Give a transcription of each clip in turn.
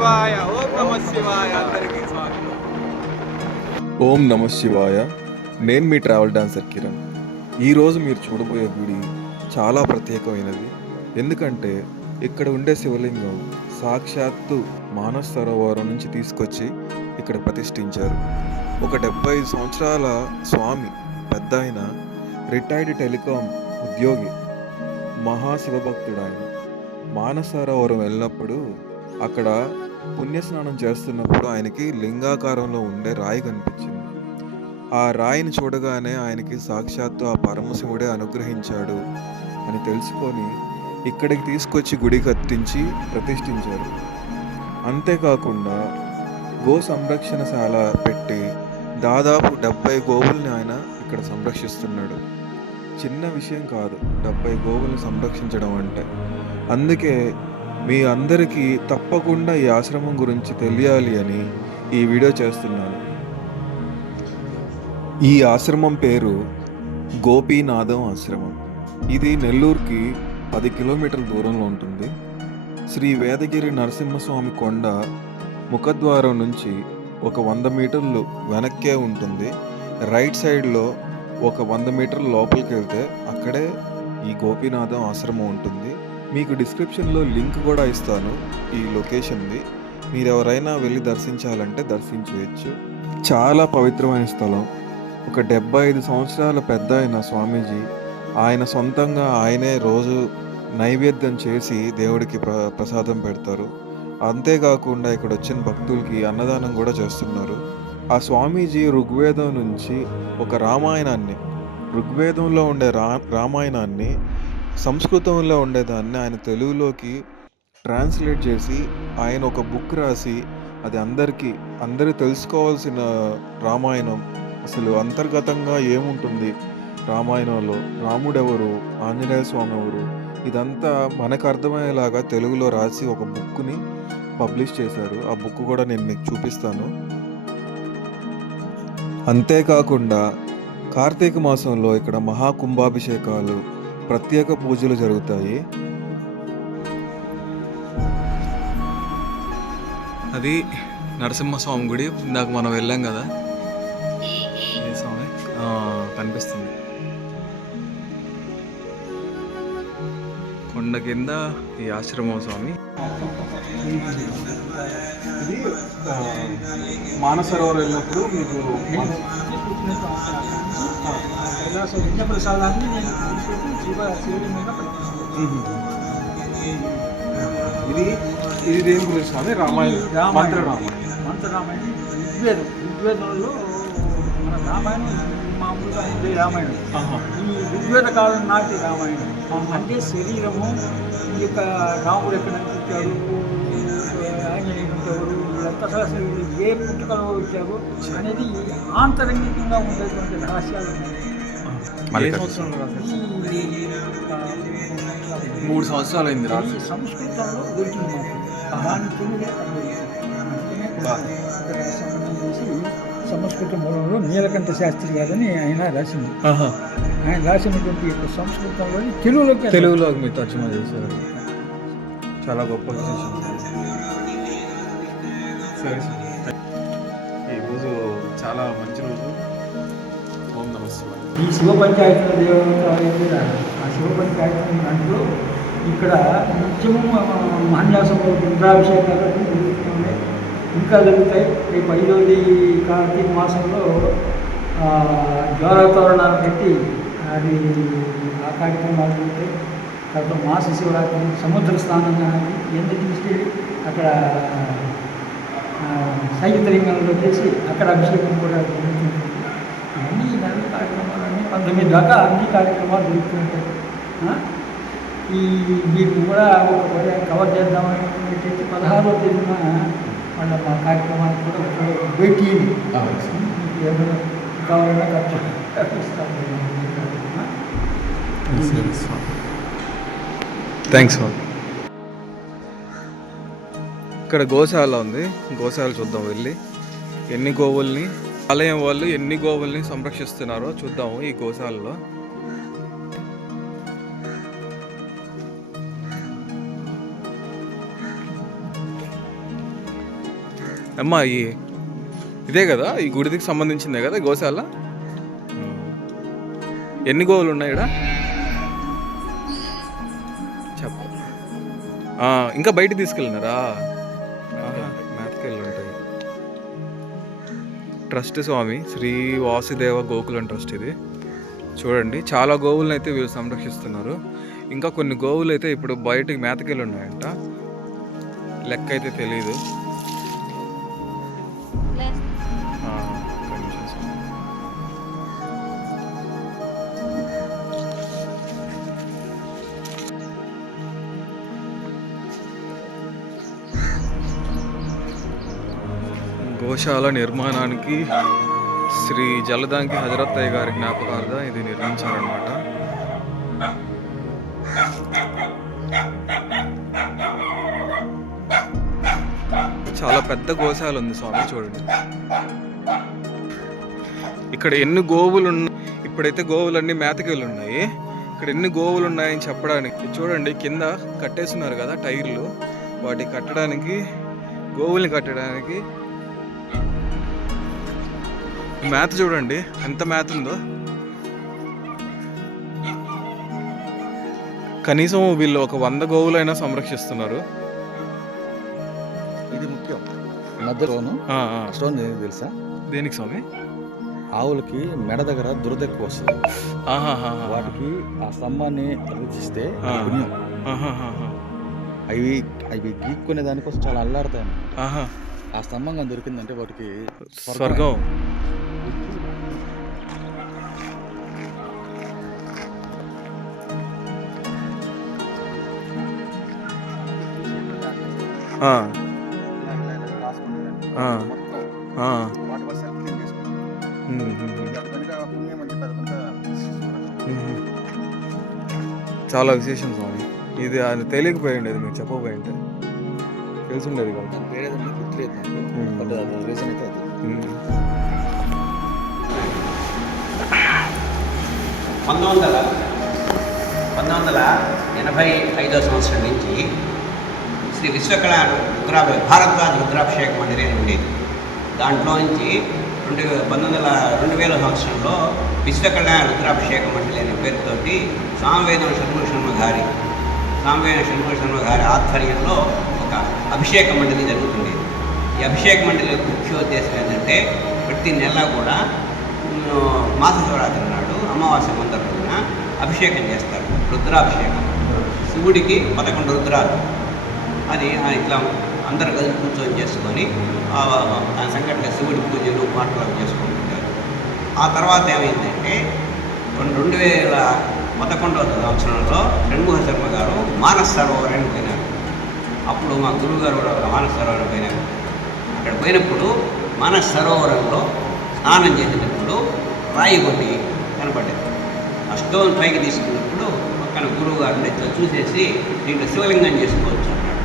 శివాయ. ఓం నమ శివాయ. అందరికీ స్వాగతం. ఓం నమ శివాయ. నేను మీ ట్రావెల్ డాన్సర్ కిరణ్. ఈరోజు మీరు చూడబోయే గుడి చాలా ప్రత్యేకమైనది. ఎందుకంటే ఇక్కడ ఉండే శివలింగం సాక్షాత్తు మానస సరోవరం నుంచి తీసుకొచ్చి ఇక్కడ ప్రతిష్ఠించారు. ఒక 75 సంవత్సరాల స్వామి, పెద్ద ఆయన, రిటైర్డ్ టెలికాం ఉద్యోగి, మహాశివభక్తుడు ఆయన. మానస సరోవరం వెళ్ళినప్పుడు అక్కడ పుణ్యస్నానం చేస్తున్నప్పుడు ఆయనకి లింగాకారంలో ఉండే రాయి కనిపించింది. ఆ రాయిని చూడగానే ఆయనకి సాక్షాత్తు ఆ పరమశివుడే అనుగ్రహించాడు అని తెలుసుకొని ఇక్కడికి తీసుకొచ్చి గుడి కట్టించి ప్రతిష్ఠించారు. అంతేకాకుండా గో సంరక్షణశాల పెట్టి దాదాపు 70 గోవుల్ని ఆయన ఇక్కడ సంరక్షిస్తున్నాడు. చిన్న విషయం కాదు 70 గోవుల్ని సంరక్షించడం అంటే. అందుకే మీ అందరికీ తప్పకుండా ఈ ఆశ్రమం గురించి తెలియాలి అని ఈ వీడియో చేస్తున్నాను. ఈ ఆశ్రమం పేరు గోపీనాథం ఆశ్రమం. ఇది నెల్లూరుకి 10 కిలోమీటర్ల దూరంలో ఉంటుంది. శ్రీ వేదగిరి నరసింహస్వామి కొండ ముఖద్వారం నుంచి ఒక 100 మీటర్లు వెనక్కే ఉంటుంది. రైట్ సైడ్లో ఒక 100 మీటర్ల లోపలికి వెళ్తే అక్కడే ఈ గోపీనాథం ఆశ్రమం ఉంటుంది. మీకు డిస్క్రిప్షన్లో లింక్ కూడా ఇస్తాను ఈ లొకేషన్ది. మీరు ఎవరైనా వెళ్ళి దర్శించాలంటే దర్శించవచ్చు. చాలా పవిత్రమైన స్థలం. ఒక 75 సంవత్సరాల పెద్ద అయిన స్వామీజీ ఆయన సొంతంగా ఆయనే రోజు నైవేద్యం చేసి దేవుడికి ప్రసాదం పెడతారు. అంతేకాకుండా ఇక్కడ వచ్చిన భక్తులకి అన్నదానం కూడా చేస్తున్నారు. ఆ స్వామీజీ ఋగ్వేదం నుంచి ఒక రామాయణాన్ని, ఋగ్వేదంలో ఉండే రామాయణాన్ని సంస్కృతంలో ఉండేదాన్ని ఆయన తెలుగులోకి ట్రాన్స్లేట్ చేసి ఆయన ఒక బుక్ రాసి అది అందరూ తెలుసుకోవాల్సిన రామాయణం, అసలు అంతర్గతంగా ఏముంటుంది రామాయణంలో, రాముడెవరు, ఆంజనేయ స్వామి ఎవరు, ఇదంతా మనకు అర్థమయ్యేలాగా తెలుగులో రాసి ఒక బుక్ని పబ్లిష్ చేశారు. ఆ బుక్ కూడా నేను మీకు చూపిస్తాను. అంతేకాకుండా కార్తీక మాసంలో ఇక్కడ మహాకుంభాభిషేకాలు, ప్రత్యేక పూజలు జరుగుతాయి. అది నరసింహస్వామి గుడి. ఇందాక మనం వెళ్ళాం కదా, ఏ స్వామి కనిపిస్తుంది కొండ కింద ఈ ఆశ్రమం స్వామి. ఇది మానసరోవర్ వెళ్ళినప్పుడు మీకు ప్రసాదాన్ని నేను శివుడి మీద ఇది దేని గురించి స్వామి? రామాయణం, మంత్రరామాయణం, ఋగ్వేదంలో మన రామాయణం మామూలుగా ఉండే రామాయణం. ఈ ఋగ్వేద కాలం నాటి రామాయణం అంటే శరీరము, ఈ యొక్క రాముడు ఎక్కడ పుట్టాడు, ఆంజనేయుడు ఉంటాడు, వీళ్ళంతా అసలు ఏ పుట్టుకలో వచ్చారు అనేది ఆంతరంగికంగా ఉండేటువంటి రహస్యాలు ఉన్నాయి. 3 సంవత్సరాలు అయింది. సంస్కృతంలో దొరికింది మాకు. దాని తెలుగులో సంస్కృత మూలంలో నీలకంఠ శాస్త్రి గారని ఆయన రాసింది. ఆయన రాసినటువంటి యొక్క సంస్కృతంలోని తెలుగులోకి మీరు తర్జుమా చేశారు. చాలా గొప్ప విశేషం. సరే, ఈరోజు చాలా మంచి రోజు. ఓం నమ శివాయ. ఈ శివ పంచాయతీల దేవత, ఆ శివ పంచాయతీ దాంట్లో ఇక్కడ నిత్యము మహాన్యాసంలో రుద్రాభిషేకాలు జరుగుతున్నాయి, ఇంకా జరుగుతాయి. రేపు 5వ కార్తీక మాసంలో జ్వాలాతోరణాలు పెట్టి అది ఆ కార్యక్రమాలు జరుగుతాయి. తర్వాత మాస శివరాత్రి, సముద్ర స్నానం కానీ ఎన్ని తీసుకెళ్ళి అక్కడ సైకితలింగంలో చేసి అక్కడ అభిషేకం కూడా జరుగుతుంది. అన్నీ నెల కార్యక్రమాలన్నీ 19 దాకా అన్ని కార్యక్రమాలు జరుగుతుంటాయి. మీరు కూడా ఒక కవర్ చేద్దామని చెప్పి 16వ తేదీన వాళ్ళ మా కార్యక్రమాలు కూడా భేటీ మీకు ఏమైనా కావాలన్నా థ్యాంక్స్. ఇక్కడ గోశాల ఉంది. గోశాల చూద్దాం వెళ్ళి. ఎన్ని గోవుల్ని ఆలయం వాళ్ళు ఎన్ని గోవుల్ని సంరక్షిస్తున్నారో చూద్దాము ఈ గోశాలలో. అమ్మా ఇదే కదా ఈ గుడికి సంబంధించిందే కదా గోశాల? ఎన్ని గోవులు ఉన్నాయి ఇక్కడ చెప్ప? ఇంకా బయట తీసుకెళ్ళినారా? మేతకెళ్ళి ఉంటాయి. ట్రస్ట్ స్వామి శ్రీ వాసుదేవ గోకులం ట్రస్ట్ ఇది. చూడండి చాలా గోవులను అయితే వీళ్ళు సంరక్షిస్తున్నారు. ఇంకా కొన్ని గోవులు అయితే ఇప్పుడు బయటికి మేతకెళ్ళి ఉన్నాయంట. లెక్క అయితే తెలీదు. గోశాల నిర్మాణానికి శ్రీ జలదాంకి హజరత్తయ్య గారి జ్ఞాపకార్థ ఇది నిర్మించారనమాట. చాలా పెద్ద గోశాల ఉంది స్వామి. చూడండి ఇక్కడ ఎన్ని గోవులు ఉన్నాయి. ఇప్పుడైతే గోవులన్నీ మేతకెళ్ళి ఉన్నాయి. ఇక్కడ ఎన్ని గోవులు ఉన్నాయని చెప్పడానికి చూడండి కింద కట్టేస్తున్నారు కదా టైర్లు. వాటి కట్టడానికి గోవుల్ని కట్టడానికి మేత చూడండి ఎంత మేత ఉందో. కనీసం వీళ్ళు ఒక 100 గోవులైనా సంరక్షిస్తున్నారు. ఇది ముఖ్యం. మధ్యలోను స్టోన్ తెలుసా? దేనికి స్వామి? ఆవులకి మెడ దగ్గర దురద ఎక్కువ వస్తుంది. వాటికి ఆ స్తంభాన్ని రచిస్తే అవి గీక్కునే దానికోసం చాలా అల్లాడతాయి. ఆ స్తంభంగా దొరికిందంటే వాటికి స్వర్గం. చాలా విశేషం స్వామి. ఇది అది తెలియకపోయింది, అది మీకు చెప్పబోయింటే తెలిసి ఉండేది కదా. సంవత్సరం నుంచి శ్రీ విశ్వకళ భారద్వాజ రుద్రాభిషేక మందిరం ఉండేది. దాంట్లో నుంచి 2000 సంవత్సరంలో విశ్వకళ రుద్రాభిషేక మండలి అనే పేరుతోటి సామవేదం షణ్ముఖ శర్మ గారి ఆధ్వర్యంలో ఒక అభిషేక మండలి జరుగుతుంది. ఈ అభిషేక మండలి ముఖ్యోద్దేశం ఏంటంటే ప్రతి నెల కూడా మాస శివరాత్రి నాడు అమావాస్య ముందర రోజున అభిషేకం చేస్తారు. రుద్రాభిషేకం. శివుడికి 11 రుద్రాలు. అది ఇట్లా అందరు కలిసి కూర్చొని చేసుకొని ఆ సంఘటన శివుడి పూజలు పాటలు చేసుకుంటుంటారు. ఆ తర్వాత ఏమైందంటే 2011వ సంవత్సరంలో షణ్ముఖ శర్మ గారు మానస సరోవరానికి పోయినారు. అప్పుడు మా గురువు గారు కూడా మానస సరోవరం పోయినారు. అక్కడ పోయినప్పుడు మానస సరోవరంలో స్నానం చేసినప్పుడు రాయి ఒకటి కనపడ్డది. ఆ స్టోన్ పైకి తీసుకున్నప్పుడు పక్కన గురువు గారిని చూసేసి దీంట్లో శివలింగం చేసుకోవచ్చు అన్నాడు.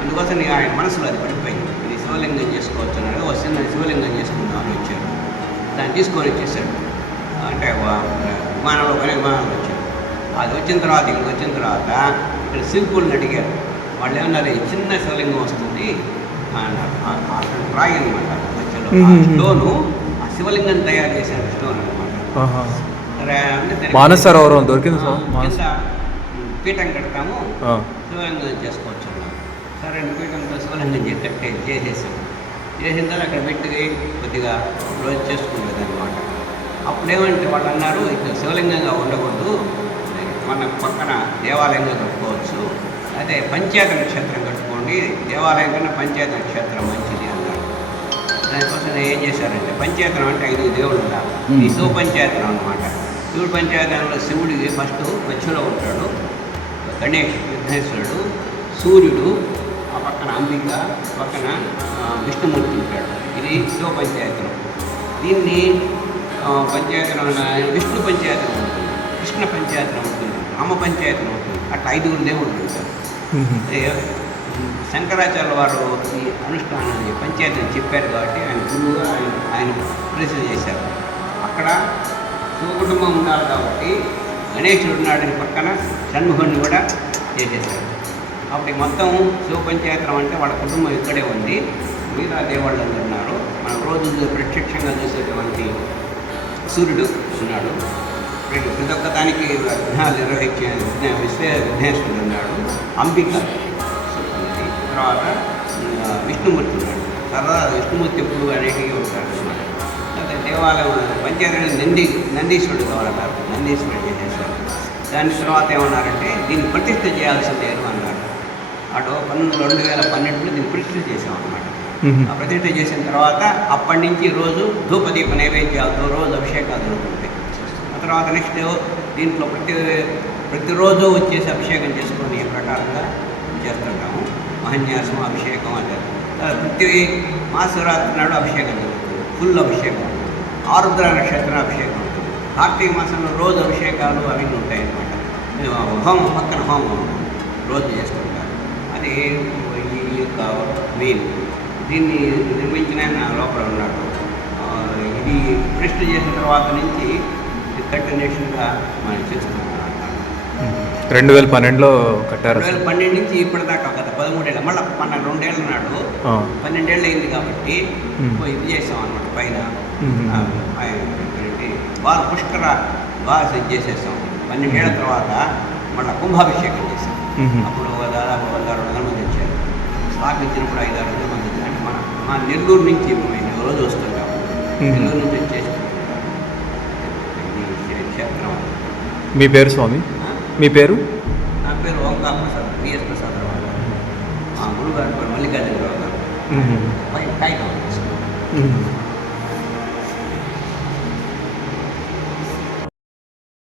అందుకోసం ఆయన మనసులో అది పడిపోయింది. ఇది శివలింగం చేసుకోవచ్చు అన్నాడు. ఒక చిన్న శివలింగం చేసుకుందామని వచ్చారు. దాన్ని తీసుకొని వచ్చేసాడు. అంటే విమానంలో వచ్చారు. అది వచ్చిన తర్వాత ఇక్కడ శిల్పుల్ని అడిగారు. వాళ్ళు ఏమన్నారు, చిన్న శివలింగం వస్తుంది అన్నారు. రాయి అనమాట మధ్యలో ఆ స్టోను, ఆ శివలింగం తయారు చేశారు స్టోన్ అనమాట. సరే మానస సరోవరం దొరికింది. పీఠం కడతాము, శివలింగం చేసుకోవచ్చు అన్నాం. సరే పీఠంతో శివలింగం చేసేసాం. చేసిన తర్వాత అక్కడ పెట్టి కొద్దిగా రోజు చేసుకునేది అనమాట. అప్పుడేమంటే వాళ్ళు అన్నారు, ఇక్కడ శివలింగంగా ఉండకూడదు, మన పక్కన దేవాలయంగా కట్టుకోవచ్చు, అదే పంచాయతీ నక్షత్రం కట్టుకోండి, దేవాలయం కన్నా పంచాయతీ నక్షత్రం మంచిది అన్నారు. దానికోసం ఏం చేశారంటే పంచాయతనం అంటే 5 దేవుళ్ళు ఉన్నారు. ఈ శివ పంచాయతనం అనమాట. శివుడు పంచాయతనంలో శివుడికి ఫస్ట్ మధ్యలో ఉంటాడు విఘ్నేశ్వరుడు, సూర్యుడు, ఆ పక్కన అంబిక, పక్కన విష్ణుమూర్తి ఉంటాడు. ఇది శివ పంచాయతనం. దీన్ని పంచాయతనం విష్ణు పంచాయతనం ఉంటుంది, కృష్ణ పంచాయతనం ఉంటుంది, రామ పంచాయతనం ఉంటుంది. అట్లా 5 దేవుళ్ళు ఉంటారు. శంకరాచార్య వారు ఈ అనుష్ఠానాన్ని పంచాయతీ చెప్పారు కాబట్టి ఆయన గురువుగా ఆయన ప్రసిద్ధి చేశారు. అక్కడ శివకుటుంబం ఉండాలి కాబట్టి గణేశుడు ఉన్నాడని పక్కన షణ్ముఖుడిని కూడా చేసేశారు. అప్పటికి మొత్తం శివ పంచాయతనం అంటే వాళ్ళ కుటుంబం ఇక్కడే ఉంది. మిగతా దేవుళ్ళు ఉన్నారు. మనం రోజు ప్రత్యక్షంగా చూసేటువంటి సూర్యుడు ఉన్నాడు. ప్రతి ఒక్క దానికి విఘ్నాలు నిర్వహించే విఘ్నేశ్వరుడు ఉన్నాడు. అంబిక ఉన్నది. తర్వాత విష్ణుమూర్తి ఉన్నాడు. తర్వాత విష్ణుమూర్తి ఎప్పుడు అనేటివి ఉంటాడు అన్నమాట. తర్వాత దేవాలయం పంచాయతీ నందీశ్వరుడు కావాలన్నారు. నందీశ్వరుడు చేసేసారు. దాని తర్వాత ఏమన్నారంటే దీన్ని ప్రతిష్ఠ చేయాల్సిందేను అన్నారు. అటు 2012లో దీన్ని ప్రతిష్ఠ చేసాం అన్నమాట. ఆ ప్రతిష్ఠ చేసిన తర్వాత అప్పటి నుంచి రోజు ధూపదీప నైవేద్యాలతో రోజు అభిషేకాలు జరుగుతుంటాయి. ఆ తర్వాత నెక్స్ట్ దీంట్లో ప్రతిరోజు వచ్చేసి అభిషేకం చేసుకొని ఈ ప్రకారంగా చేస్తుంటాము. మహన్యాసం అభిషేకం అంటే ప్రతి మహాశివరాత్రి నాడు అభిషేకం జరుగుతుంది. ఫుల్ అభిషేకం, ఆరుద్ర నక్షత్రం అభిషేకం ఉంటుంది. కార్తీక మాసంలో రోజు అభిషేకాలు అవన్నీ ఉంటాయి అన్నమాట. హోమం పక్కన హోమం రోజు చేస్తుంటారు. అది ఈ యొక్క మెయిన్. దీన్ని నిర్మించిన ఆయన లోపల ఉన్నాడు. ఇది ప్రతిష్ఠ చేసిన తర్వాత నుంచి కంటిన్యూషన్గా మనం చేస్తున్నాం. 2012లో కట్టారు. 2012 నుంచి ఇప్పటిదాకా గత 13 ఏళ్ళ మళ్ళీ మన 2 ఏళ్ళ నాడు 12 ఏళ్ళు అయింది కాబట్టి ఇది చేసాం అన్నమాట. పైన బాగా పుష్కర బాగా సెట్ చేసేసాం. 12 ఏళ్ళ తర్వాత మళ్ళీ కుంభాభిషేకం చేసాం. అప్పుడు దాదాపు 100-200 మంది వచ్చారు. స్థాపించినప్పుడు 5-6 మంది వచ్చారు. అంటే మా నెల్లూరు నుంచి మేము రోజు వస్తుంటాము. నెల్లూరు నుంచి వచ్చేసి క్షేత్రం. మీ పేరు స్వామి? మీ పేరు? నా పేరు ఓంకార్ ప్రసాద్, బిఎస్ ప్రసాద్ రావు. మా గురుగారు మల్లికార్జున రావు గారు. పై